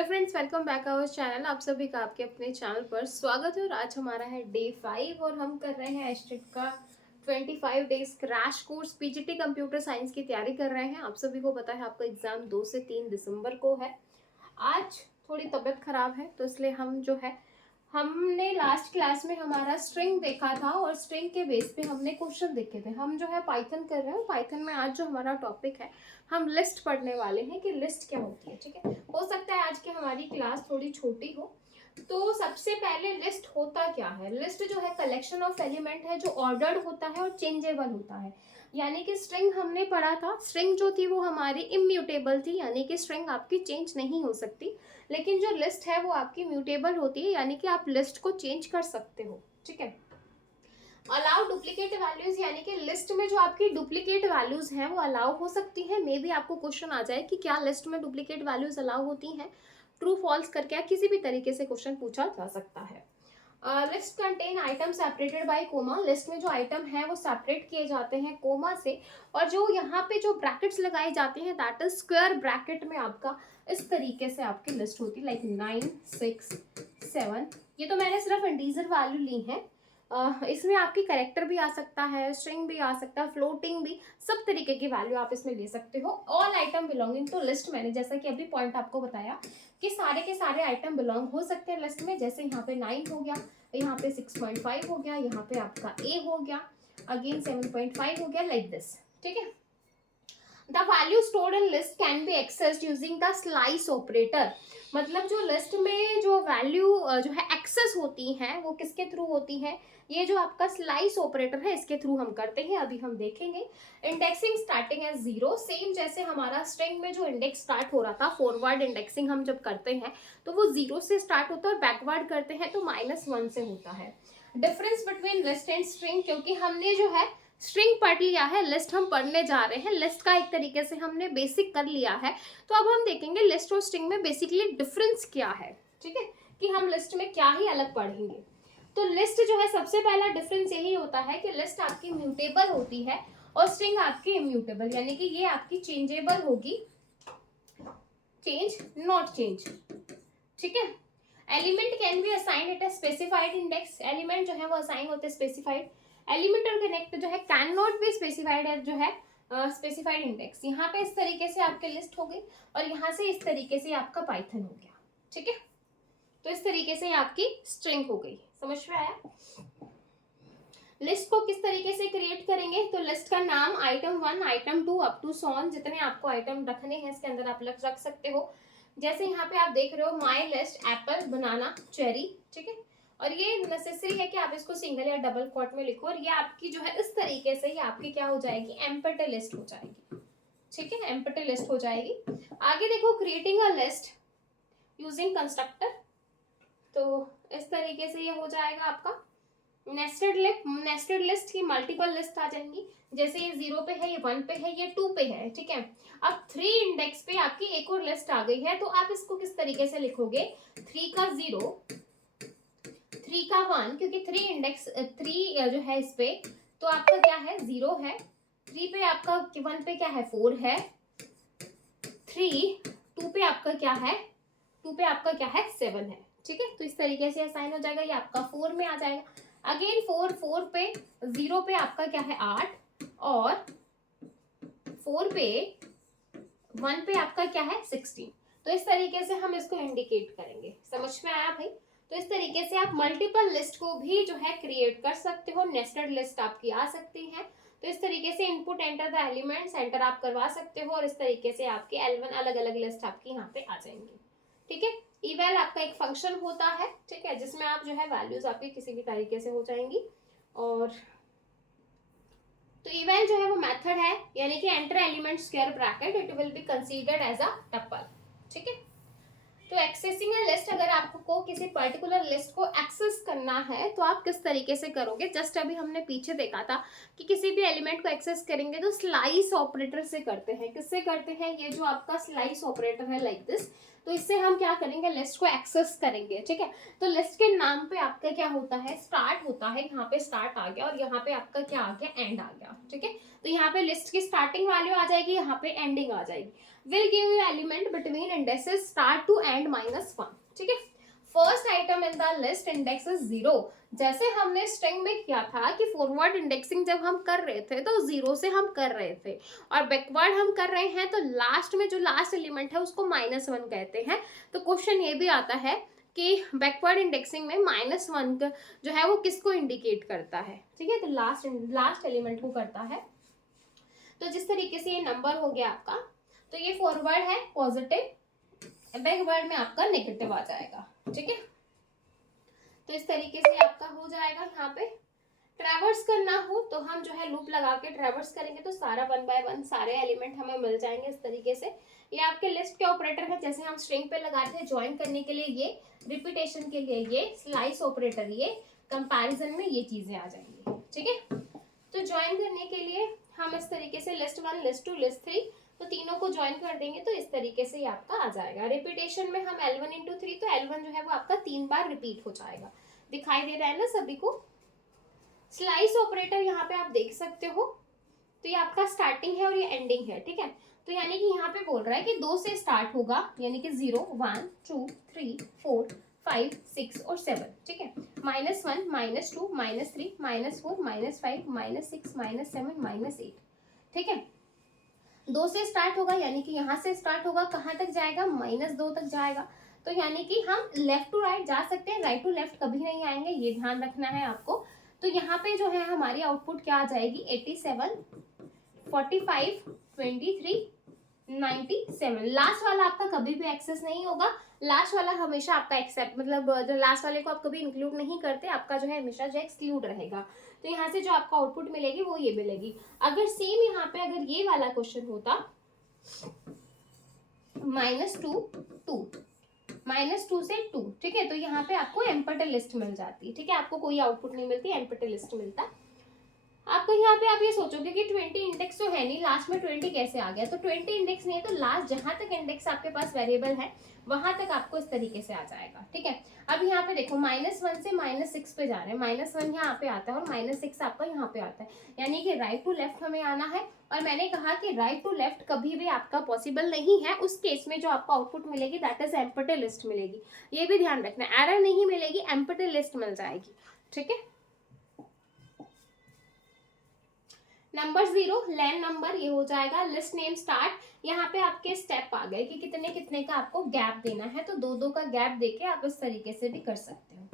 Hello friends, welcome back our channel. आप सभी का आपके अपने चैनल पर स्वागत है। और आज हमारा है डे 5 और हम कर रहे हैं एस्टेट का 25 days crash course. PGT computer science की तैयारी कर रहे हैं। आप सभी को पता है आपका एग्जाम 2 से 3 दिसंबर को है। आज थोड़ी तबीयत खराब है तो इसलिए हम जो है हमने लास्ट क्लास में हमारा स्ट्रिंग देखा था और स्ट्रिंग के बेस पे हमने क्वेश्चन देखे थे। हम जो है पाइथन कर रहे हैं। पाइथन में आज जो हमारा टॉपिक है हम लिस्ट पढ़ने वाले हैं कि लिस्ट क्या होती है। ठीक है, हो सकता है आज की हमारी क्लास थोड़ी छोटी हो। तो सबसे पहले लिस्ट होता क्या है। लिस्ट जो है कलेक्शन ऑफ एलिमेंट है जो ऑर्डर्ड होता है और चेंजेबल होता है। यानी कि स्ट्रिंग हमने पढ़ा था, स्ट्रिंग जो थी वो हमारी इम्यूटेबल थी, यानी कि स्ट्रिंग आपकी चेंज नहीं हो सकती। लेकिन जो लिस्ट है वो आपकी म्यूटेबल होती है, यानी कि आप लिस्ट को चेंज कर सकते हो। ठीक है, अलाउ डुप्लीकेट वैल्यूज, यानी कि लिस्ट में जो आपकी डुप्लीकेट वैल्यूज हैं वो अलाउ हो सकती हैं। मे बी आपको क्वेश्चन आ जाए कि क्या लिस्ट में डुप्लीकेट वैल्यूज अलाउ होती हैं, ट्रू फॉल्स करके किसी भी तरीके से क्वेश्चन पूछा जा सकता है। List contain item separated by comma. List में जो आइटम है वो सेपरेट किए जाते हैं कोमा से। और जो यहाँ पे जो ब्रैकेट्स लगाए जाते हैं दैट इज स्क्वायर ब्रैकेट में आपका इस तरीके से आपकी लिस्ट होती है, लाइक 9, 6, 7। ये तो मैंने सिर्फ इंटीजर वैल्यू ली है। इसमें आपकी कैरेक्टर भी आ सकता है, स्ट्रिंग भी आ सकता है, फ्लोटिंग भी, सब तरीके की वैल्यू आप इसमें ले सकते हो। All item belonging to list, मैंने जैसा कि अभी पॉइंट आपको बताया कि सारे के सारे आइटम बिलोंग हो सकते हैं लिस्ट में। जैसे यहाँ पे 9 हो गया, यहाँ पे 6.5 हो गया, यहाँ पे आपका ए हो गया, अगेन 7.5 हो गया, लाइक दिस। ठीक है, the value stored in list can be accessed using the slice operator. मतलब जो लिस्ट में जो वैल्यू जो है एक्सेस होती हैं वो किसके थ्रू होती हैं, ये जो आपका स्लाइस ऑपरेटर है इसके थ्रू हम करते हैं, अभी हम देखेंगे। इंडेक्सिंग स्टार्टिंग एज 0, सेम जैसे हमारा स्ट्रिंग में जो इंडेक्स स्टार्ट हो रहा था, फॉरवर्ड इंडेक्सिंग हम जब करते हैं तो वो 0 से स्टार्ट होता है और बैकवर्ड करते हैं तो -1 से होता है। Difference between list and string, क्योंकि हमने जो है स्ट्रिंग पढ़ लिया है, लिस्ट हम पढ़ने जा रहे हैं, लिस्ट का एक तरीके से हमने बेसिक कर लिया है। तो अब हम देखेंगे लिस्ट और स्ट्रिंग में बेसिकली डिफरेंस क्या है। ठीक है, कि हम लिस्ट में क्या ही अलग पढ़ेंगे। तो लिस्ट जो है सबसे पहला डिफरेंस यही होता है कि लिस्ट आपकी म्यूटेबल होती है और स्ट्रिंग आपकी इम्यूटेबल, यानी कि ये आपकी चेंजेबल होगी, चेंज नॉट चेंज। ठीक है, element can be assigned at a specified index. Element जो है वो असाइन होते हैं स्पेसिफाइड। एलिमेंट और कनेक्ट जो है can not be specified at जो है स्पेसिफाइड इंडेक्स। यहाँ पे इस तरीके से आपके लिस्ट हो गई और यहाँ से इस तरीके से आपका पाइथन हो गया। ठीक है, तो इस तरीके से आपकी स्ट्रिंग हो गई। समझ में आया। लिस्ट को किस तरीके से क्रिएट करेंगे, तो लिस्ट का नाम item 1, item 2 up to so on, जितने आपको आइटम रखने हैं इसके अंदर आप रख सकते हो। जैसे यहाँ पे आप देख रहे हो my list Apple, banana, cherry. ठीक है, और ये नेसेसरी है कि आप इसको सिंगल या डबल क्वोट में लिखो और ये आपकी जो है इस तरीके से ये आपकी क्या हो जाएगी, एम्प्टी लिस्ट हो जाएगी। ठीक है, एम्प्टी लिस्ट हो जाएगी। आगे देखो, creating a list using constructor, तो इस तरीके से ये हो जाएगा आपका नेस्टेड लिस्ट की मल्टीपल लिस्ट आ जाएंगी। जैसे ये 0 पे है, ये 1 पे है, ये 2 पे है। ठीक है, अब 3 इंडेक्स पे आपकी एक और लिस्ट आ गई है, तो आप इसको किस तरीके से लिखोगे, 3 का 0, 3 का 1, क्योंकि 3 इंडेक्स 3 जो है इस पे, तो आपका क्या है 0 है, 3 पे आपका 1 पे क्या है 4 है, 3 2 पे आपका क्या है 2 पे आपका क्या है 7 है। ठीक है, तो इस तरीके से असाइन हो जाएगा, ये आपका 4 में आ जाएगा। अगेन 4 पे 0 पे आपका क्या है 8 और 4 पे 1 पे आपका क्या है 16। तो इस तरीके से हम इसको इंडिकेट करेंगे। समझ में आया भाई। तो इस तरीके से आप मल्टीपल लिस्ट को भी जो है क्रिएट कर सकते हो, नेस्टेड लिस्ट आपकी आ सकती है। तो इस तरीके से input enter the elements enter आप करवा सकते हो और इस तरीके से आपके L1 अलग अलग लिस्ट आपकी यहाँ पे आ जाएंगी। ठीक है, इवैल आपका एक फंक्शन होता है। ठीक है, जिसमें आप जो है वैल्यूज आपकी किसी भी तरीके से हो जाएंगी। और तो इवैल जो है वो मेथड है, यानी कि enter element square bracket, it will be considered as a tuple. ठीक है, तो एक्सेसिंग अ लिस्ट, अगर आपको किसी पर्टिकुलर लिस्ट को एक्सेस करना है तो आप किस तरीके से करोगे। जस्ट अभी हमने पीछे देखा था कि किसी भी एलिमेंट को एक्सेस करेंगे तो स्लाइस ऑपरेटर से करते हैं। किससे करते हैं, ये जो आपका स्लाइस ऑपरेटर है, लाइक दिस, तो इससे हम क्या करेंगे, लिस्ट को एक्सेस करेंगे, ठीक है। तो लिस्ट के नाम पे आपका क्या होता है, स्टार्ट होता है, यहाँ पे स्टार्ट आ गया और यहाँ पे आपका क्या आ गया, एंड आ गया, ठीक है। तो यहाँ पे लिस्ट की स्टार्टिंग वैल्यू आ जाएगी, यहाँ पे एंडिंग आ जाएगी। Will give you element between indexes start to end -1, ठीक है। First item in the list index is 0। जैसे हमने स्ट्रिंग में किया था कि फॉरवर्ड इंडेक्सिंग जब हम कर रहे थे तो 0 से हम कर रहे थे, और बैकवर्ड हम कर रहे हैं तो लास्ट में जो लास्ट एलिमेंट है उसको -1 कहते हैं। तो क्वेश्चन ये भी आता है कि बैकवर्ड इंडेक्सिंग में -1 जो है वो किसको इंडिकेट करता है, ठीक है। तो लास्ट एलिमेंट को करता है। तो जिस तरीके से ये नंबर हो गया आपका, तो ये फॉरवर्ड है पॉजिटिव, बैकवर्ड में आपका नेगेटिव आ जाएगा, ठीक है। तो इस तरीके से आपका हो जाएगा। यहाँ पे ट्रैवर्स करना हो तो हम जो है लूप लगा के ट्रैवर्स करेंगे तो सारा 1 बाय 1 सारे एलिमेंट हमें मिल जाएंगे इस तरीके से। ये आपके लिस्ट के ऑपरेटर है, जैसे हम स्ट्रिंग पे लगाते हैं ज्वाइन करने के लिए ये, रिपीटेशन के लिए ये, स्लाइस ऑपरेटर ये, कंपैरिजन में ये चीजें आ जाएंगी, ठीक है। तो ज्वाइन करने के लिए हम इस तरीके से लिस्ट 1, लिस्ट 2, लिस्ट 3, तो तीनों को ज्वाइन कर देंगे तो इस तरीके से ये आपका आ जाएगा। रिपीटेशन में हम L1 × 3, तो L1 जो है वो आपका 3 बार रिपीट हो जाएगा। दिखाई दे रहा है ना सभी को। स्लाइस ऑपरेटर यहाँ पे आप देख सकते हो, तो ये आपका स्टार्टिंग है और ये एंडिंग है, ठीक है। तो यानी कि यहाँ पे बोल रहा है कि 2 से स्टार्ट होगा, यानी कि 0, 1, 2, 3, 4, 5, 6 और 7, ठीक है। -1, -2, -3, -4, -5, -6, -7, -8, ठीक है। 2 से स्टार्ट होगा, यानी कि यहाँ से स्टार्ट होगा, कहाँ तक जाएगा, -2 तक जाएगा। तो यानी कि हम लेफ्ट टू राइट जा सकते हैं, राइट टू लेफ्ट कभी नहीं आएंगे, ये ध्यान रखना है आपको। तो यहाँ पे जो है हमारी आउटपुट क्या आ जाएगी, 87, 45, 23, 97। लास्ट वाला आपका कभी भी एक्सेस नहीं होगा, लास्ट वाला हमेशा आपका एक्सेप्ट, मतलब जो लास्ट वाले को आप कभी इंक्लूड नहीं करते, आपका जो है हमेशा जो एक्सक्लूड रहेगा। तो यहाँ से जो आपको आउटपुट मिलेगी वो ये मिलेगी। अगर सेम यहाँ पे अगर ये वाला क्वेश्चन होता -2 से 2, ठीक है, तो यहाँ पे आपको एम्पटी लिस्ट मिल जाती, ठीक है। आपको कोई आउटपुट नहीं मिलती, एम्पटी लिस्ट मिलता। आपको यहाँ पे आप ये सोचोगे कि 20 इंडेक्स तो है नहीं, लास्ट में 20 कैसे आ गया। तो 20 इंडेक्स नहीं है, तो लास्ट जहां तक इंडेक्स आपके पास वेरिएबल है वहां तक आपको इस तरीके से आ जाएगा, ठीक है। अब यहाँ पे देखो -1 से -6 पे जा रहे हैं, -1 यहाँ पे आता है और -6 आपका यहाँ पे आता है, यानी कि राइट टू लेफ्ट हमें आना है। और मैंने कहा कि राइट टू लेफ्ट कभी भी आपका पॉसिबल नहीं है, उस केस में जो आपको आउटपुट मिलेगी दैट इज एम्पटी लिस्ट मिलेगी। ये भी ध्यान रखना, एरर नहीं मिलेगी, एम्पटी लिस्ट मिल जाएगी, ठीक है। नंबर 0 लैन नंबर, ये हो जाएगा। लिस्ट नेम स्टार्ट, यहाँ पे आपके स्टेप आ गए कि कितने कितने का आपको गैप देना है, तो 2-2 का गैप देके आप इस तरीके से भी कर सकते हो,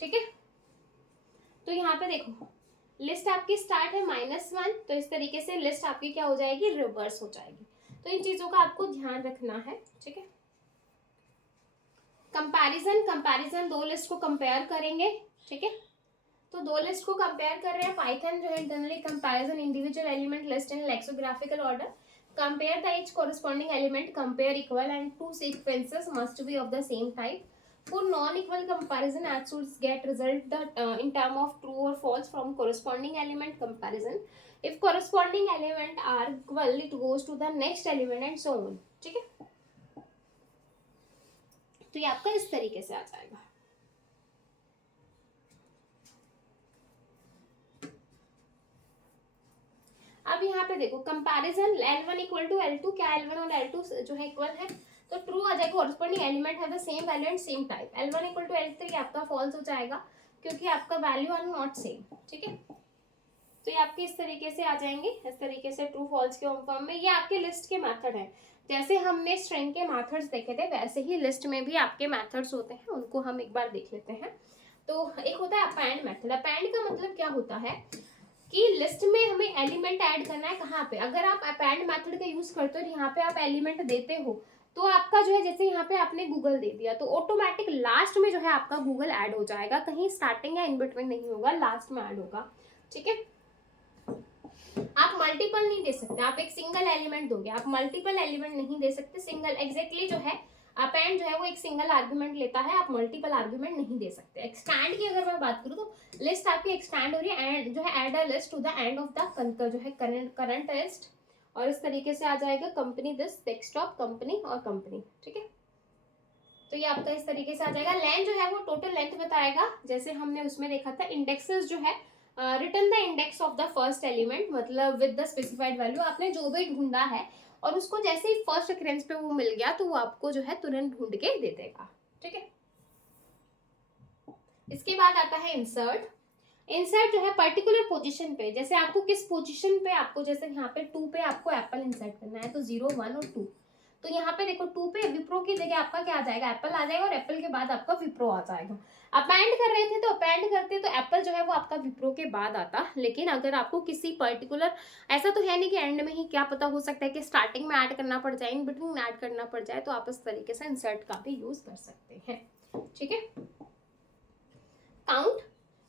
ठीक है। तो यहाँ पे देखो लिस्ट आपकी स्टार्ट है -1, तो इस तरीके से लिस्ट आपकी क्या हो जाएगी, रिवर्स हो जाएगी। तो इन चीजों का आपको ध्यान रखना है, ठीक है। कंपैरिजन 2 लिस्ट को कंपेयर करेंगे, ठीक है। तो 2 लिस्ट को कंपेयर कर रहे हैं। पाइथन जो है internally comparison individual element list in lexicographical order, compare the each corresponding element, compare equal and two sequences must be of the same type. For non-equal comparison, answers get result that in term of true or false from corresponding element comparison. If corresponding element are equal, it goes to the next element and so on, ठीक है। तो ये आपका इस तरीके से आ जाएगा। अब यहाँ पे देखो कंपैरिजन L1 = L2, क्या L1 और L2 जो है इक्वल है, तो ट्रू आ जाएगा। कॉरस्पॉन्डिंग एलिमेंट है the same value and same type. L1 = L3 आपका फॉल्स हो जाएगा क्योंकि आपका वैल्यू आर नॉट सेम, ठीक है। तो ये आपके इस तरीके से आ जाएंगे, इस तरीके से ट्रू फॉल्स के फॉर्म में। ये आपके लिस्ट के मेथड है, जैसे हमने स्ट्रिंग के मेथड्स देखे थे वैसे ही लिस्ट में भी आपके मेथड्स होते हैं, उनको हम एक बार देख लेते हैं। तो एक होता है अपेंड मेथड। अपेंड का मतलब क्या होता है कि लिस्ट में हमें एलिमेंट ऐड करना है। कहाँ पे, अगर आप अपेंड मेथड का यूज करते हो और यहाँ पे आप एलिमेंट देते हो तो आपका जो है, जैसे यहाँ पे आपने गूगल दे दिया तो ऑटोमेटिक लास्ट में जो है आपका गूगल ऐड हो जाएगा, कहीं स्टार्टिंग या इन बिटवीन नहीं होगा, लास्ट में ऐड होगा, ठीक है। आप मल्टीपल नहीं दे सकते, आप एक सिंगल एलिमेंट दोगे, आप मल्टीपल एलिमेंट नहीं दे सकते। सिंगल एग्जैक्टली जो है अपेंड जो है वो एक सिंगल आर्गुमेंट लेता है, आप मल्टीपल आर्गुमेंट नहीं दे सकते। एक्सटेंड की अगर मैं बात करूँ तो लिस्ट आपकी एक्सटेंड हो रही है, एंड जो है add a list to the end of the जो है करंट लिस्ट, और इस तरीके से आ जाएगा कंपनी दिस, डेस्कटॉप कंपनी और कंपनी, ठीक है। तो ये आपका इस तरीके से आ जाएगा। लेंथ जो है वो टोटल लेंथ बताएगा, जैसे हमने उसमें देखा था इंडेक्सेस जो है, return the index of the first element, मतलब विद द स्पेसिफाइड वैल्यू। आपने जो भी ढूंढा है और उसको जैसे ही फर्स्ट अक्रेंस पे वो मिल गया तो वो आपको जो है तुरंत ढूंढ के दे देगा। ठीक है, इसके बाद आता है इंसर्ट। इंसर्ट जो है पर्टिकुलर पोजीशन पे, जैसे आपको किस पोजीशन पे, आपको जैसे यहाँ पे 2 पे आपको एप्पल इंसर्ट करना है, तो 0 1 और 2, तो यहाँ पे देखो 2 पे विप्रो की जगह आपका क्या आ जाएगा, एप्पल आ जाएगा, और एप्पल के बाद आपका विप्रो आ जाएगा। अपेंड कर रहे थे तो अपेंड करते तो एप्पल जो है वो आपका विप्रो के बाद आता, लेकिन अगर आपको किसी पर्टिकुलर, ऐसा तो है नहीं कि एंड में ही, क्या पता हो सकता है कि स्टार्टिंग में ऐड करना पड़ जाए, इन बिटवीन ऐड करना पड़ जाए, तो आप इस तरीके से इंसर्ट का भी यूज कर सकते हैं। ठीक है, count,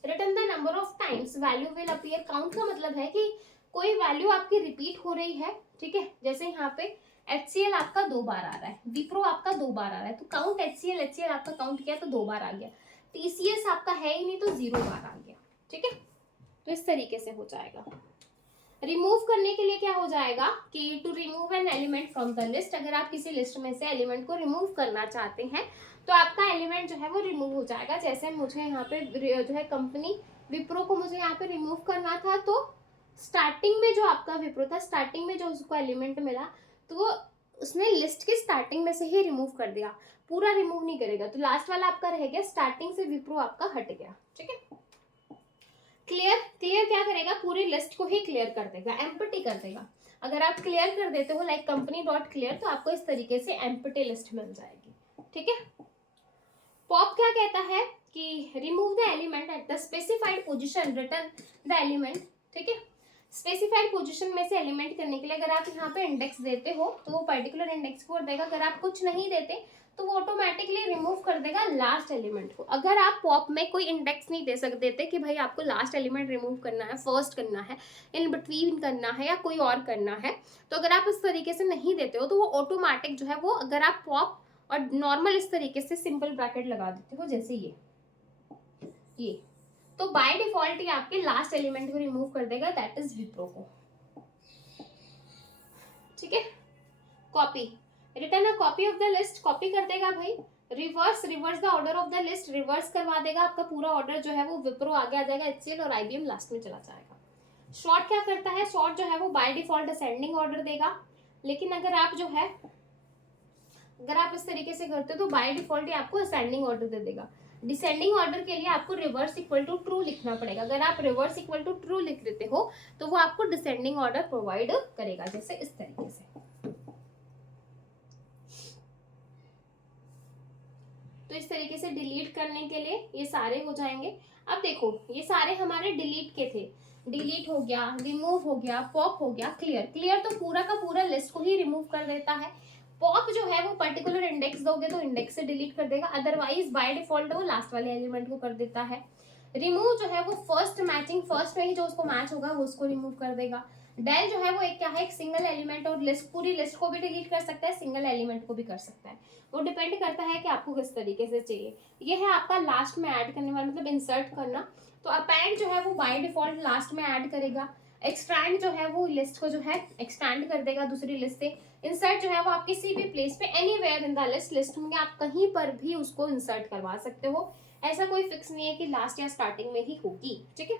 return the number of times value will appear. Count का मतलब है कि कोई वैल्यू आपकी रिपीट हो रही है। ठीक है, जैसे यहाँ पे HCL आपका 2 बार आ रहा है, विप्रो आपका 2 बार आ रहा है, तो काउंट HCL आपका काउंट किया तो 2 बार आ गया। TCS आपका है ही नहीं तो 0 बार आ गया। ठीक है, तो इस तरीके से हो जाएगा। रिमूव करने के लिए क्या हो जाएगा कि to remove an element from the list, अगर आप किसी लिस्ट में से एलिमेंट को रिमूव करना चाहते हैं तो आपका एलिमेंट जो है वो रिमूव हो जाएगा। जैसे मुझे यहाँ पे जो है कंपनी विप्रो को मुझे यहाँ पे रिमूव करना था, तो स्टार्टिंग में जो आपका विप्रो था, स्टार्टिंग में जो उसको एलिमेंट मिला, तो वो उसने लिस्ट की स्टार्टिंग में से ही रिमूव कर दिया, पूरा रिमूव नहीं करेगा, तो लास्ट वाला आपका रह गया, स्टार्टिंग से विप्रो आपका हट गया। ठीक है, क्लियर, क्लियर क्या करेगा, पूरी लिस्ट को ही क्लियर कर देगा, एम्प्टी कर देगा। अगर आप क्लियर कर देते हो लाइक कंपनी डॉट क्लियर, तो आपको इस तरीके से एम्प्टी लिस्ट मिल जाएगी। ठीक है, पॉप क्या कहता है कि remove the element at the specified position, return the element. ठीक है, स्पेसिफाइड पोजीशन में से एलिमेंट करने के लिए अगर आप यहाँ पे इंडेक्स देते हो तो वो पर्टिकुलर इंडेक्स को देगा, अगर आप कुछ नहीं देते तो वो ऑटोमेटिकली रिमूव कर देगा लास्ट एलिमेंट को। अगर आप पॉप में कोई इंडेक्स नहीं दे सकते कि भाई आपको लास्ट एलिमेंट रिमूव करना है, फर्स्ट करना है, इन बिटवीन करना है, या कोई और करना है, तो अगर आप इस तरीके से नहीं देते हो तो वो ऑटोमेटिक जो है वो, अगर आप पॉप और नॉर्मल इस तरीके से सिंपल ब्रैकेट लगा देते हो जैसे ये, तो बाय डिफॉल्ट ये आपके लास्ट एलिमेंट को रिमूव कर देगा, दैट इज विप्रो को। ठीक है, copy, return a copy of the list, copy कर देगा भाई। Reverse, reverse the order of the list, reverse करवा देगा, आपका पूरा ऑर्डर जो है वो विप्रो आगे आ जाएगा, HCL और IBM लास्ट में चला जाएगा। शॉर्ट क्या करता है, शॉर्ट जो है वो बाय डिफॉल्ट असेंडिंग ऑर्डर देगा, लेकिन अगर आप जो है, अगर आप इस तरीके से करते हो तो बाय डिफॉल्ट आपको असेंडिंग ऑर्डर दे देगा। डिसेंडिंग ऑर्डर के लिए आपको रिवर्स इक्वल टू ट्रू लिखना पड़ेगा, अगर आप रिवर्स इक्वल टू ट्रू लिख देते हो तो वो आपको डिसेंडिंग ऑर्डर प्रोवाइड करेगा, जैसे इस तरीके से। तो इस तरीके से डिलीट करने के लिए ये सारे हो जाएंगे। अब देखो ये सारे हमारे डिलीट के थे, डिलीट हो गया, रिमूव हो गया, पॉप हो गया, क्लियर, क्लियर तो पूरा का पूरा लिस्ट को ही रिमूव कर देता है। पॉप जो है वो पर्टिकुलर इंडेक्स दोगे तो इंडेक्स से डिलीट कर देगा, अदरवाइज बाय डिफॉल्ट वो लास्ट वाले एलिमेंट को कर देता है। रिमूव जो है वो फर्स्ट मैचिंग, फर्स्ट में ही जो उसको मैच होगा वो उसको रिमूव कर देगा। डेल जो है वो एक क्या है, एक सिंगल एलिमेंट, और लिस्ट, पूरी लिस्ट को भी डिलीट कर सकता है, सिंगल एलिमेंट को भी कर सकता है, वो डिपेंड करता है कि आपको किस तरीके से चाहिए। ये है आपका लास्ट में ऐड करने वाला, मतलब इंसर्ट करना। तो अपेंड जो है वो बाय डिफॉल्ट लास्ट में ऐड करेगा। एक्सटैंड जो है वो लिस्ट को जो है एक्सटैंड कर देगा दूसरी लिस्ट से। इंसर्ट जो है वो आप किसी भी प्लेस पे, anywhere in the list, list में आप कहीं पर भी उसको इंसर्ट करवा सकते हो, ऐसा कोई फिक्स नहीं है कि लास्ट या स्टार्टिंग में ही होगी। ठीक है,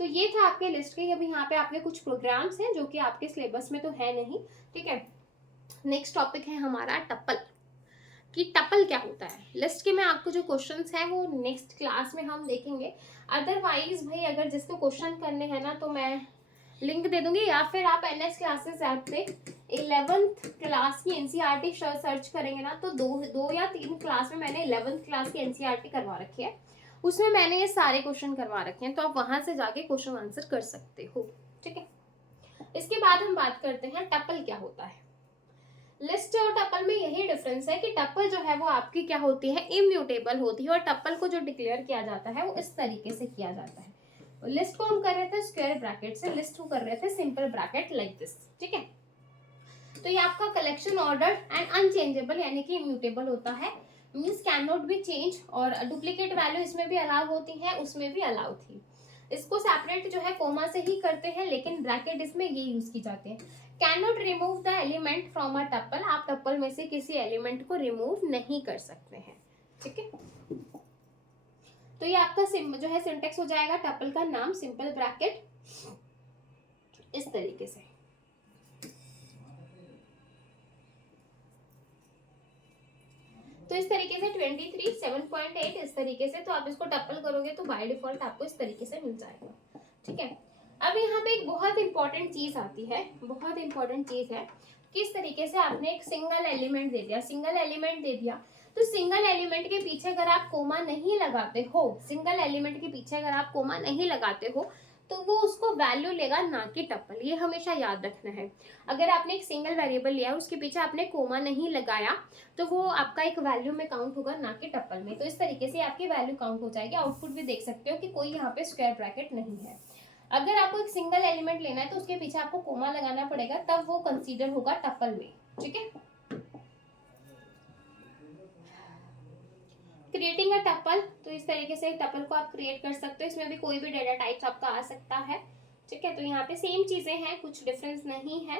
तो ये था आपके लिस्ट के। अभी यहाँ पे आपके कुछ प्रोग्राम्स हैं जो कि आपके सिलेबस में तो है नहीं। ठीक है, नेक्स्ट टॉपिक है हमारा टपल, कि टपल क्या होता है। लिस्ट के में आपको जो क्वेश्चंस हैं वो नेक्स्ट क्लास में हम देखेंगे। अदरवाइज भाई अगर जिसको क्वेश्चन करने हैं ना तो मैं लिंक दे दूंगी, या फिर आप NS क्लासेस ऐप पे 11th क्लास की NCERT सर्च करेंगे ना तो दो या तीन क्लास में मैंने 11th क्लास की NCERT करवा रखी है, उसमें मैंने ये सारे क्वेश्चन करवा रखे हैं, तो आप वहां से जाके क्वेश्चन आंसर कर सकते हो। ठीक है, इसके बाद हम बात करते हैं टपल क्या होता है। लिस्ट और टपल में यही डिफरेंस है कि टपल जो है वो आपकी क्या होती है, इम्यूटेबल होती है, और टपल को जो डिक्लेयर किया जाता है वो इस तरीके से किया जाता है। लिस्ट को हम कर रहे थे स्क्वायर ब्रैकेट से, लिस्ट को कर रहे थे सिंपल ब्रैकेट लाइक दिस। ठीक है, तो ये आपका कलेक्शन ऑर्डर एंड अनचेंजेबल यानी कि इम्यूटेबल होता है, means can not B change, और डुप्लीकेट वैल्यू इसमें भी अलाउ होती है, उसमें भी अलाउ थी। इसको सेपरेट जो है कोमा से ही करते हैं, लेकिन ब्रैकेट इसमें ये यूज की जाते हैं। Can not remove the element from a tuple, आप टप्पल में से किसी एलिमेंट को रिमूव नहीं कर सकते हैं, ठीक है। तो ये आपका जो है सिंटेक्स हो जाएगा, टप्पल का नाम सिंपल ब्रैकेट इस तरीके से। तो इस तरीके से 23 7.8 इस तरीके से, तो आप इसको टप्पल करोगे तो बाय डिफॉल्ट आपको इस तरीके से मिल जाएगा, ठीक है। अब यहाँ पे एक बहुत इंपॉर्टेंट चीज आती है, बहुत इंपॉर्टेंट चीज है, किस तरीके से आपने एक सिंगल एलिमेंट दे दिया, सिंगल एलिमेंट दे दिया, तो सिंगल एलिमेंट के पीछे अगर आप कोमा नहीं लगाते हो, सिंगल एलिमेंट के पीछे अगर आप कोमा नहीं लगाते हो तो वो उसको वैल्यू लेगा, ना कि टप्पल, ये हमेशा याद रखना है। अगर आपने एक सिंगल वेरिएबल लिया उसके पीछे आपने कोमा नहीं लगाया तो वो आपका एक वैल्यू में काउंट होगा, ना कि टप्पल में। तो इस तरीके से आपकी वैल्यू काउंट हो जाएगी। आउटपुट भी देख सकते हो कि कोई यहाँ पे स्क्वायर ब्रैकेट नहीं है। अगर आपको एक सिंगल एलिमेंट लेना है तो उसके पीछे आपको कोमा लगाना पड़ेगा, तब वो कंसीडर होगा टप्पल में, ठीक है। क्रिएटिंग अ टप्पल, तो इस तरीके से टप्पल को आप क्रिएट कर सकते हो, इसमें भी कोई भी डेटा टाइप्स आपका आ सकता है, ठीक है। तो यहाँ पे सेम चीजें हैं, कुछ डिफरेंस नहीं है।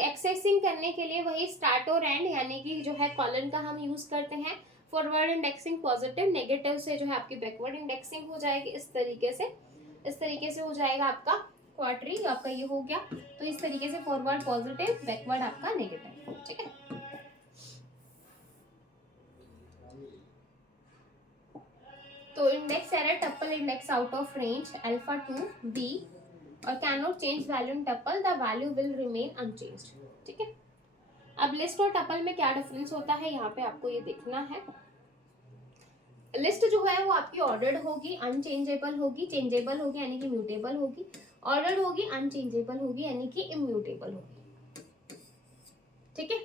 एक्सेसिंग करने के लिए वही स्टार्ट और एंड, यानी कि जो है कॉलन का हम यूज करते हैं। फॉरवर्ड इंडेक्सिंग पॉजिटिव, नेगेटिव से जो है आपकी बैकवर्ड इंडेक्सिंग हो जाएगी, इस तरीके से, इस तरीके से हो जाएगा आपका क्वाड्री, आपका ये हो गया। तो इस तरीके से फॉरवर्ड पॉजिटिव, बैकवर्ड आपका नेगेटिव, ठीक है। तो index error tuple index out of range alpha 2 B और can not change value in tuple, the value will remain unchanged, ठीक है। अब लिस्ट और टप्पल में क्या डिफरेंस होता है, यहाँ पे आपको ये देखना है। लिस्ट जो है वो आपकी ऑर्डर्ड होगी, अनचेंजेबल होगी, चेंजेबल होगी यानी कि म्यूटेबल होगी, ऑर्डर्ड होगी, अनचेंजेबल होगी यानी कि इम्यूटेबल होगी, ठीक है।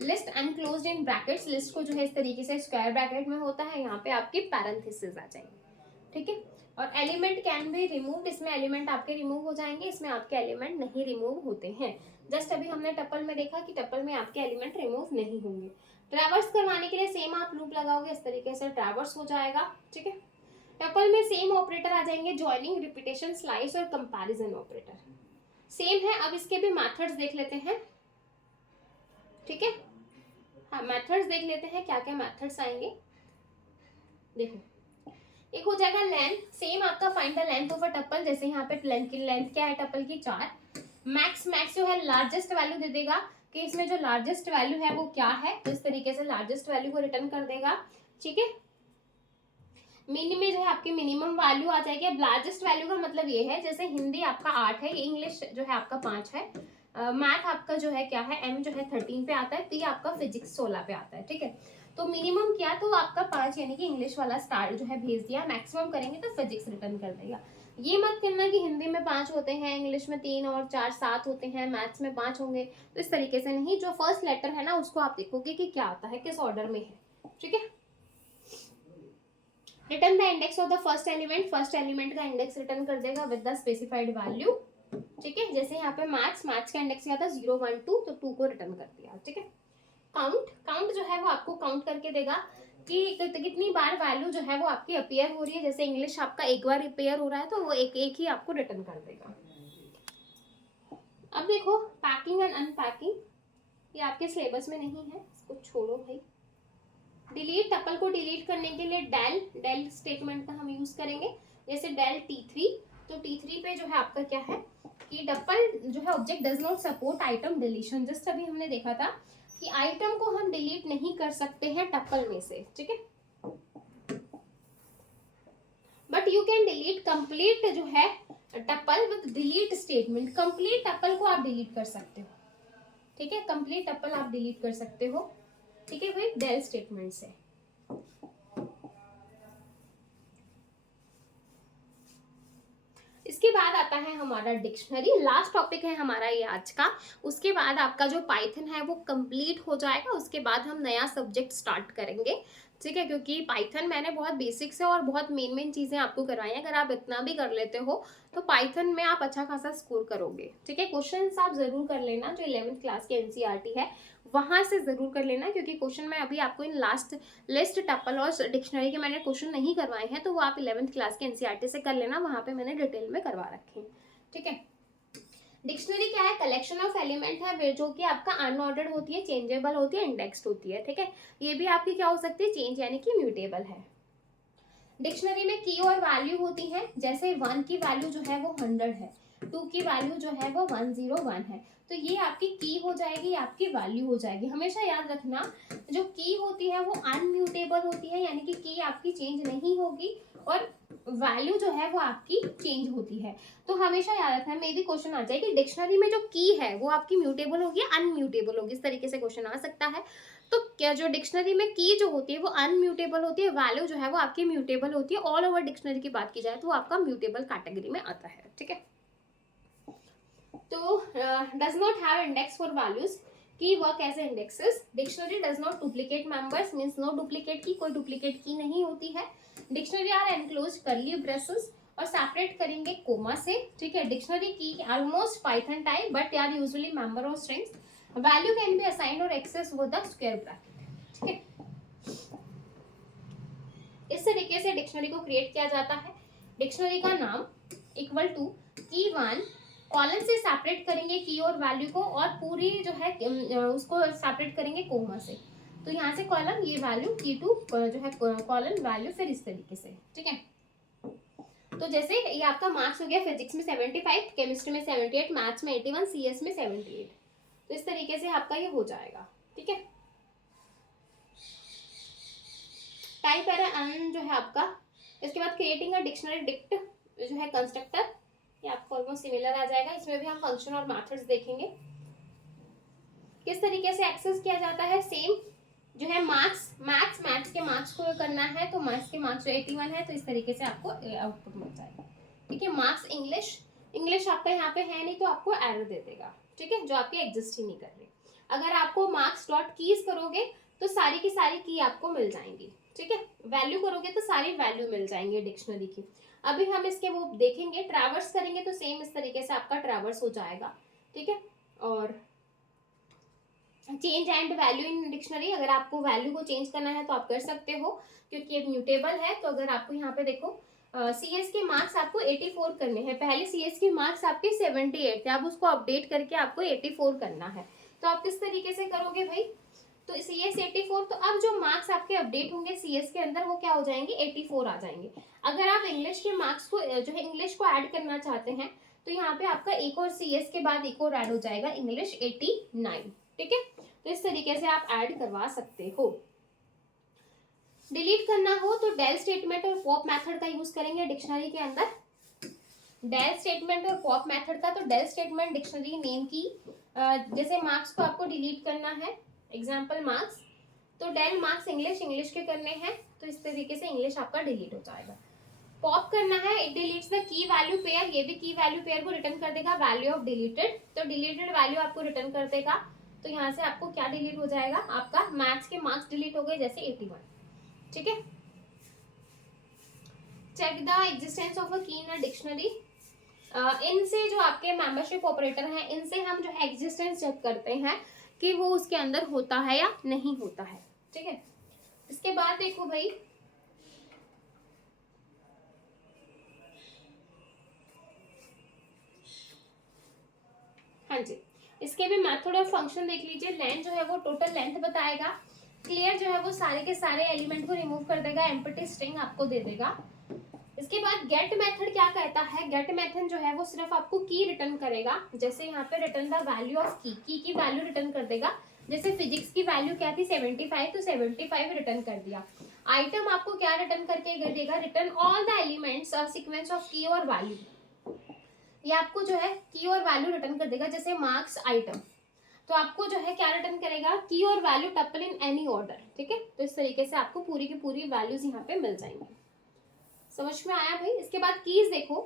लिस्ट अनक्लोज्ड इन ब्रैकेट्स, लिस्ट को जो है इस तरीके से स्क्वायर ब्रैकेट में होता है, यहाँ पे आपकी पैरेंथेसिस आ जाएंगे, ठीक है। और एलिमेंट कैन बी रिमूव्ड, इसमें एलिमेंट आपके रिमूव हो जाएंगे, इसमें आपके एलिमेंट नहीं रिमूव होते हैं। जस्ट अभी हमने टप्पल में देखा कि टप्पल में आपके एलिमेंट रिमूव नहीं होंगे। ट्रैवर्स करवाने के लिए सेम आप लूप लगाओगे, इस तरीके से ट्रैवर्स हो जाएगा, ठीक है। टप्पल में सेम ऑपरेटर आ जाएंगे, ज्वाइनिंग, रिपीटेशन, स्लाइस और कंपैरिजन ऑपरेटर सेम है। अब इसके भी मेथड्स देख लेते हैं, ठीक है। हाँ, मेथड्स देख लेते हैं, क्या क्या मेथड्स आएंगे। देखो, एक हो जाएगा लेंथ, सेम आपका find the length of a tuple, जैसे यहाँ पे लेंथ क्या है टप्पल की 4। मैक्स, मैक्स जो है लार्जेस्ट वैल्यू दे देगा कि इसमें जो लार्जेस्ट वैल्यू है वो क्या है, तो इस तरीके से लार्जेस्ट वैल्यू को रिटर्न कर देगा, ठीक है। मिनी में जो है आपकी मिनिमम वैल्यू आ जाएगी। अब लार्जेस्ट वैल्यू का मतलब ये है, जैसे हिंदी आपका 8 है, इंग्लिश जो है आपका 5 है, मैथ आपका जो है क्या है, एम जो है 13 पे आता है, पी आपका फिजिक्स 16 पे आता है, ठीक है। तो मिनिमम किया तो आपका 5 यानी कि इंग्लिश वाला स्टार जो है भेज दिया, मैक्सिमम करेंगे तो फिजिक्स रिटर्न कर देगा। ये मत करना कि हिंदी में 5 होते हैं, इंग्लिश में 3 और 4 7 होते हैं, मैथ्स में 5 होंगे, तो इस तरीके से नहीं। जो फर्स्ट लेटर है ना उसको आप देखोगे कि क्या आता है, किस ऑर्डर में है, ठीक है। Return the index of the first element, first element का इंडेक्स रिटर्न कर देगा विद द स्पेसिफाइड वैल्यू, ठीक है। जैसे यहाँ पे मैथ्स का इंडेक्स क्या था 0 1 2, तो 2 को रिटर्न कर दिया, ठीक है। काउंट जो है वो आपको काउंट करके देगा कि कितनी बार वैल्यू जो है वो आपकी अपीयर हो रही है। जैसे इंग्लिश आपका एक बार अपीयर हो रहा है तो वो एक ही आपको रिटर्न कर देगा। अब देखो पैकिंग एंड अनपैकिंग, ये आपके सिलेबस में नहीं है, इसको छोड़ो भाई। डिलीट, टपल को डिलीट करने के लिए डेल स्टेटमेंट का हम यूज करेंगे। जैसे डेल T3, तो T3 पे जो है आपका क्या है कि टपल जो है object does not support item deletion. Just अभी हमने देखा था कि आइटम को हम डिलीट नहीं कर सकते हैं टपल में से, ठीक है। But you can delete complete जो है tuple with delete statement. Complete tuple को आप डिलीट कर सकते हो, ठीक है। कंप्लीट टपल आप डिलीट कर सकते हो, ठीक है भाई, डेल स्टेटमेंट से। इसके बाद आता है हमारा डिक्शनरी, लास्ट टॉपिक है हमारा ये आज का। उसके बाद आपका जो पाइथन है वो कंप्लीट हो जाएगा, उसके बाद हम नया सब्जेक्ट स्टार्ट करेंगे, ठीक है। क्योंकि पाइथन मैंने बहुत बेसिक से और बहुत मेन चीजें आपको करवाई हैं। अगर आप इतना भी कर लेते हो तो पाइथन में आप अच्छा खासा स्कोर करोगे, ठीक है। क्वेश्चंस आप जरूर कर लेना, जो 11th क्लास के एनसीईआरटी है वहां से जरूर कर लेना, क्योंकि क्वेश्चन मैं अभी आपको इन लास्ट लिस्ट, टपल और डिक्शनरी के मैंने क्वेश्चन नहीं करवाए हैं, तो वो आप 11th क्लास के एनसीईआरटी से कर लेना, वहां पे मैंने डिटेल में करवा रखे हैं, ठीक है। डिक्शनरी क्या है, कलेक्शन ऑफ एलिमेंट है जो कि आपका अनऑर्डर्ड होती है, चेंजेबल होती है, इंडेक्स्ड होती है, ठीक है। ये भी आपकी क्या हो सकती है, चेंज यानी कि म्यूटेबल है। डिक्शनरी में की और वैल्यू होती है, जैसे 1 की वैल्यू जो है वो 100 है, 2 की वैल्यू जो है वो 101 है, तो ये आपकी की हो जाएगी, आपकी वैल्यू हो जाएगी। हमेशा याद रखना जो की होती है वो अनम्यूटेबल होती है, यानी कि की आपकी चेंज नहीं होगी, और वैल्यू जो है वो आपकी चेंज होती है। तो हमेशा याद रखना, मे भी क्वेश्चन आ जाए कि डिक्शनरी में जो की है वो आपकी म्यूटेबल होगी, अनम्यूटेबल होगी, इस तरीके से क्वेश्चन आ सकता है। तो क्या जो डिक्शनरी में की जो होती है वो अनम्यूटेबल होती है, वैल्यू जो है वो आपकी म्यूटेबल होती है। ऑल ओवर डिक्शनरी की बात की जाए तो वो आपका म्यूटेबल कैटेगरी में आता है, ठीक है। तो does not have index for values, key work as indexes. Dictionary does not duplicate members, means no duplicate key, कोई डुप्लीकेट की नहीं होती है। Dictionary are enclose curly braces, और सेपरेट करेंगे कोमा से, ठीक है। Dictionary key almost Python type but are usually member of strings. Value can be assigned और access with the square bracket, ठीक है। इस तरीके से डिक्शनरी को क्रिएट किया जाता है। डिक्शनरी का नाम इक्वल टू की वन, कॉलम से सेपरेट करेंगे की और वैल्यू को, और पूरी जो है उसको सेपरेट करेंगे कोमा से। तो यहाँ से कॉलम, ये वैल्यू, की टू जो है कॉलम वैल्यू, फिर इस तरीके से, ठीक है। तो जैसे ये आपका मार्क्स हो गया, फिजिक्स में 75, केमिस्ट्री में 78, मैथ्स में 81, सीएस में 78। तो इस तरीके से आपका ये हो जाएगा, ठीक है। टाइप है अन जो है आपका। इसके बाद क्रिएटिंग अ डिक्शनरी डिक्ट जो है कंस्ट्रक्टर, ये आपको ऑलमोस्ट सिमिलर आ जाएगा। इसमें भी हम फंक्शन और मेथड्स देखेंगे। किस तरीके से एक्सेस किया जाता है, सेम जो है मार्क्स, मैथ्स के मार्क्स को करना है, तो मैथ्स के मार्क्स जो 81 है, तो इस तरीके से आपको आउटपुट मिल जाएगा, ठीक है। मार्क्स इंग्लिश आपका यहाँ पे है नहीं, तो आपको एरर दे देगा, ठीक है, जो आपकी एग्जिस्ट ही नहीं कर रही। अगर आपको मार्क्स डॉट कीज करोगे तो सारी की सारी की आपको मिल जाएंगी, ठीक है। वैल्यू करोगे तो सारी वैल्यू मिल जाएंगी डिक्शनरी की। अभी हम इसके वो देखेंगे। ट्रैवर्स करेंगे तो सेम इस तरीके से आपका ट्रैवर्स हो जाएगा, ठीक है। और change and value in dictionary, अगर आपको वैल्यू को चेंज करना है तो आप कर सकते हो, क्योंकि ये म्यूटेबल है। तो अगर आपको यहाँ पे देखो सीएस के मार्क्स आपको 84 करने हैं, पहले सीएस के मार्क्स आपके 78 थे, अब उसको अपडेट करके आपको 84 करना है। तो आप किस तरीके से करोगे भाई, तो सीएस 84, तो अब जो मार्क्स आपके अपडेट होंगे सीएस के अंदर वो क्या हो जाएंगे, 84 आ जाएंगे। अगर आप इंग्लिश के मार्क्स को जो है इंग्लिश को ऐड करना चाहते हैं, तो यहाँ पे आपका एक और सीएस के बाद एक और ऐड हो जाएगा, इंग्लिश 89, ठीक है। तो इस तरीके से आप ऐड करवा सकते हो। डिलीट करना हो तो डेल स्टेटमेंट और पॉप मेथड का यूज करेंगे डिक्शनरी के अंदर। डेल स्टेटमेंट और पॉप मेथड का, तो डेल स्टेटमेंट डिक्शनरी नेम की, जैसे मार्क्स को आपको डिलीट करना है, एग्जाम्पल मार्क्स, तो डेल मार्क्स इंग्लिश के करने हैं, तो इस तरीके से इंग्लिश आपका डिलीट हो जाएगा। पॉप करना है, it deletes the key value pair, ये भी की वैल्यू पेयर को रिटर्न कर देगा, वैल्यू ऑफ डिलीटेड, तो डिलीटेड वैल्यू आपको रिटर्न कर देगा। तो यहाँ से आपको क्या डिलीट हो जाएगा, आपका मैथ्स के मार्क्स डिलीट हो गए, जैसे 81, ठीक है। Check the existence of a key in a dictionary, इनसे जो आपके मेंबरशिप ऑपरेटर हैं, इनसे हम जो है एग्जिस्टेंस चेक करते हैं कि वो उसके अंदर होता है या नहीं होता है, ठीक है। इसके बाद देखो भाई, हाँ जी, इसके भी मेथड और फंक्शन देख लीजिए। लेंथ जो है वो टोटल लेंथ बताएगा। क्लियर जो है वो सारे के सारे एलिमेंट को रिमूव कर देगा, एम्प्टी स्ट्रिंग आपको दे देगा। इसके बाद गेट मेथड क्या कहता है, गेट मेथड जो है वो सिर्फ आपको की रिटर्न करेगा, जैसे यहाँ पे रिटर्न द वैल्यू ऑफ की वैल्यू रिटर्न कर देगा। जैसे फिजिक्स की वैल्यू क्या थी 75, तो 75 रिटर्न कर दिया। आइटम आपको क्या रिटर्न करके देगा, return all the elements sequence of की और वैल्यू, ये आपको जो है की और वैल्यू रिटर्न कर देगा। जैसे मार्क्स आइटम, तो आपको जो है क्या रिटर्न करेगा, की और value tuple in any order, ठीक है। तो इस तरीके से आपको पूरी की पूरी वैल्यूज यहाँ पे मिल जाएंगी। समझ में आया भाई। इसके बाद कीज देखो,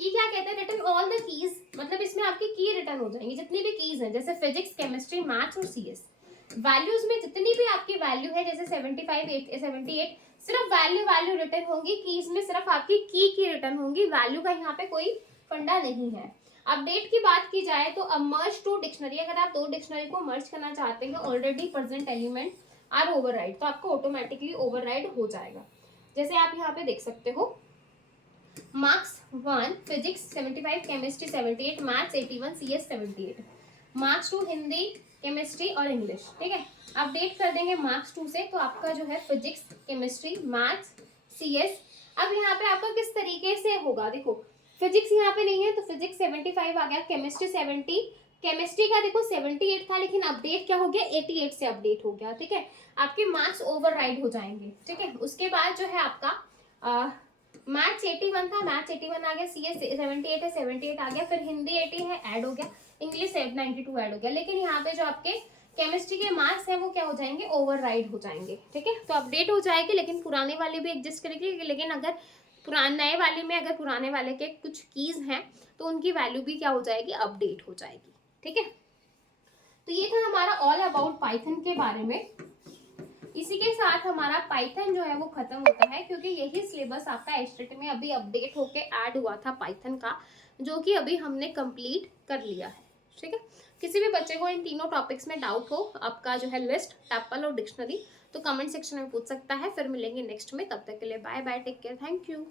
की क्या कहते हैं, रिटर्न ऑल द कीज, मतलब इसमें आपकी की रिटर्न हो जाएंगी जितनी भी कीज हैं, जैसे फिजिक्स, केमिस्ट्री, मैथ्स और सीएस। वैल्यूज में जितनी भी आपकी वैल्यू है, जैसे 75, 78, सिर्फ वैल्यू रिटर्न होगी। कीज में सिर्फ आपकी की रिटर्न होंगी, वैल्यू का यहाँ पे कोई फंडा नहीं है। अपडेट की बात की जाए तो मर्ज टू डिक्शनरी, अगर आप दो डिक्शनरी को मर्ज करना चाहते हैं, already present element are override, तो आपको ऑटोमेटिकली ओवरराइड हो जाएगा। जैसे आप यहाँ पे देख सकते हो, marks 1 physics 75, chemistry 78, maths 81, CS 78, marks 2 Hindi, chemistry और इंग्लिश। ठीक है, अपडेट कर देंगे मार्क्स 2 से। तो आपका जो है फिजिक्स, केमिस्ट्री, मैथ्स, CS। अब यहाँ पे आपका किस तरीके से होगा, देखो फिजिक्स यहाँ पे नहीं है तो फिजिक्स 75 आ गया, केमिस्ट्री 70, केमिस्ट्री का देखो 78 था लेकिन अपडेट क्या हो गया, 88 से अपडेट हो गया। ठीक है, आपके मार्क्स ओवरराइड हो जाएंगे। ठीक है, उसके बाद जो है आपका मैथ्स 81 था, मैथ्स 81 आ गया, CS 78 है, 78 आ गया, फिर हिंदी 80 है, ऐड हो गया, इंग्लिश 92 ऐड हो गया। लेकिन यहाँ पे जो आपके केमिस्ट्री के मार्क्स हैं वो क्या हो जाएंगे, ओवरराइड हो जाएंगे। ठीक है, तो अपडेट हो जाएगी, लेकिन पुराने वाले भी एग्जिस्ट करेंगे। लेकिन अगर नए वाले में अगर पुराने वाले के कुछ कीज हैं तो उनकी वैल्यू भी क्या हो जाएगी, अपडेट हो जाएगी। ठीक है, तो ये था हमारा ऑल अबाउट पाइथन के बारे में। इसी के साथ हमारा पाइथन जो है वो खत्म होता है, क्योंकि यही सिलेबस आपका एस्टेट में अभी अपडेट होके ऐड हुआ था पाइथन का, जो कि अभी हमने कंप्लीट कर लिया है। ठीक है, किसी भी बच्चे को इन तीनों टॉपिक्स में डाउट हो, आपका जो है लिस्ट, टैपल और डिक्शनरी, तो कमेंट सेक्शन में पूछ सकता है। फिर मिलेंगे नेक्स्ट में, तब तक के लिए bye bye, take care, thank you.